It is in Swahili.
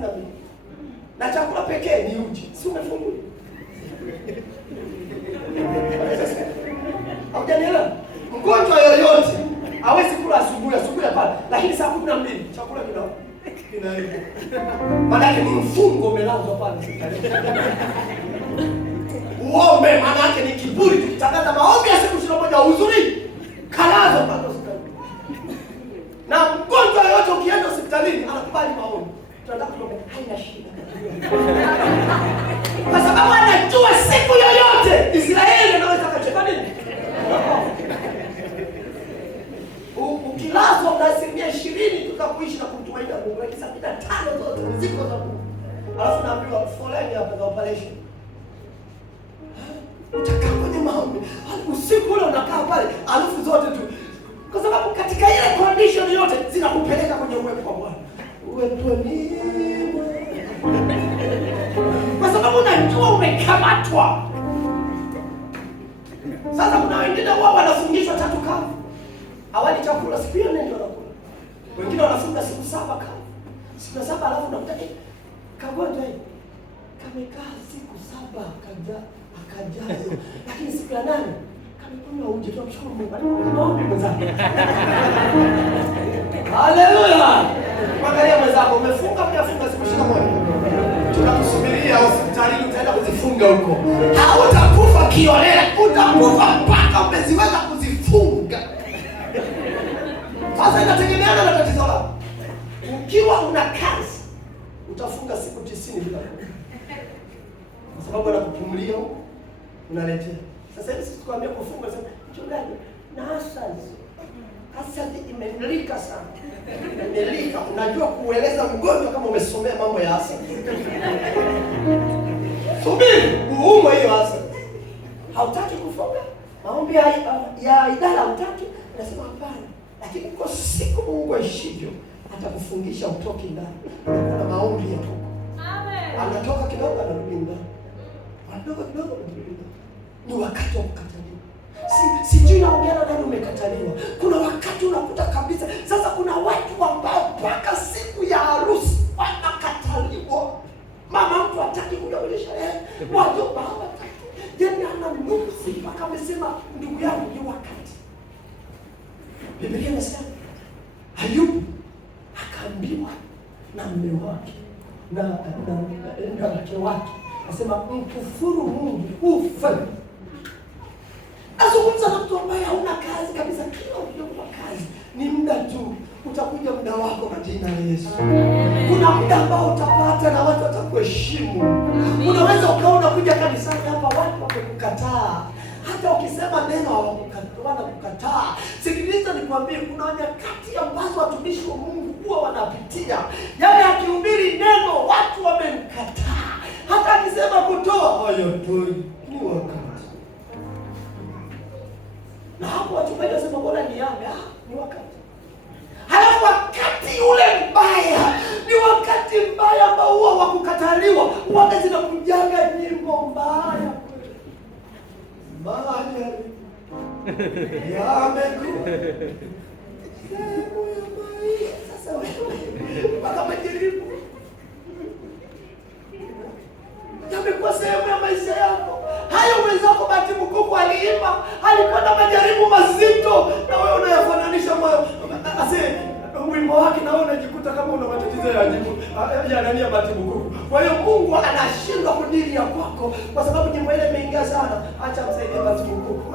12. Na chakula pekee ni uji. Si umefungua? Haujanielewa? Mgonjwa yoyote hawezi kula asubuhi pale, lakini saa 12 chakula kinaenda. Maana yake ni mfungo umelazwa pale hospitalini. Uombe maana yake ni kiburi, tukitangaza maombi ya siku 21 uzuri kalazwa pale hospitalini. Na mgonjwa yoyote ukienda hospitalini anakubali maombi. Tunataka kuomba haina shida. Kwa sababu anajua siku yoyote Israeli anaweza kacheka nini? Ukilazwa una 20% tutakuishi na kumtumaini Mungu. Lakini 75 zote ziko za Mungu. Alafu naambiwa foleni hapa za operation. Utakaa kwenye maombi. Usiku ule unakaa pale, alafu zote tu. Kwa sababu katika ile condition yote zinakupeleka kwenye uwepo wa Bwana. Uwepo ni kwa sababu unajua umekamatwa. Sasa kuna wengine wao wanafundishwa 3 kavu. Awali chakula siku hiyo ndio wanakula. Wengine wanafunga siku 7 kavu. Siku 7 alafu unakuta kagonjwa hii. Kamekaa siku 7 akajayo. Lakini siku ya 8 kamekunywa uji. Tunamshukuru Mungu. Maombi mwenzako. Haleluya. Angalia mwenzako umefunga siku 21. Tunakusubiria hospitalini utaenda kuzifunga huko. Hautakufa kiolela, utakufa mpaka umeziweza kuzifunga. Sasa inategemeana na tatizo lako. Ukiwa una kazi utafunga siku 90 bila kula. Kwa sababu anakupumulia huko unaletea. Sasa hivi sisi tukwambia kufunga sasa mchungaji na asali imelika sana. Imelika, unajua kueleza mgonjwa kama umesomea mambo ya asali. Subiri, uumwe hiyo asali. Hautaki kufunga? Maombi ya idara hautaki? Unasema hapana. Lakini kwa siku Mungu aishivyo, atakufungisha utoke ndani. Kuna maombi ya toka. Amen. Anatoka kidogo anarudi ndani. Anatoka kidogo anarudi ndani. Ni wakati wa kukataliwa. Sijui naongea na nani umekataliwa. Kuna wakati unakuta kabisa. Sasa kuna watu ambao mpaka siku ya harusi wanakataliwa. Mama mtu hataki kujaonesha wajomba hawataki. Yaani ana nuksi mpaka amesema ndugu yangu ni wakati. Biblia inasema Ayubu akaambiwa na mume wake na mke wake, anasema mkufuru Mungu ufe. Azungumza na mtu ambaye hauna kazi kabisa, kila ukiomba kazi ni muda tu, utakuja muda wako kwa jina la Yesu. Kuna muda ambao utapata na watu watakuheshimu. Unaweza ukaona kuja kanisani hapa watu wamekukataa. Hata ukisema neno wanakukataa. Sikiliza nikwambie, kuna nyakati ambazo watumishi wa Mungu huwa wanapitia. Yaani akihubiri neno watu wamemkataa. Hata akisema kutoa hayatoi, ni wakati. Na hapo wachungaji wasema bora niame, ni wakati. Halafu wakati ule mbaya, ni wakati mbaya ambao huwa wakukataliwa, huwa zinakujaga nyimbo mbaya. Majaribu yamekuwa sehemu ya maisha. Sasa wewe mpaka majaribu yamekuwa sehemu ya maisha yako. Hayo mwenzako Bahati Bukuku aliimba, alikuwa na majaribu mazito, na wewe unayafananisha wimbo wake, na wewe unajikuta kama una matatizo ya nani ya Bahati Bukuku. Kwa hiyo Mungu anashindwa kudili ya kwako kwa sababu nyimbo ile imeingia sana. Acha msaidie Bahati Bukuku.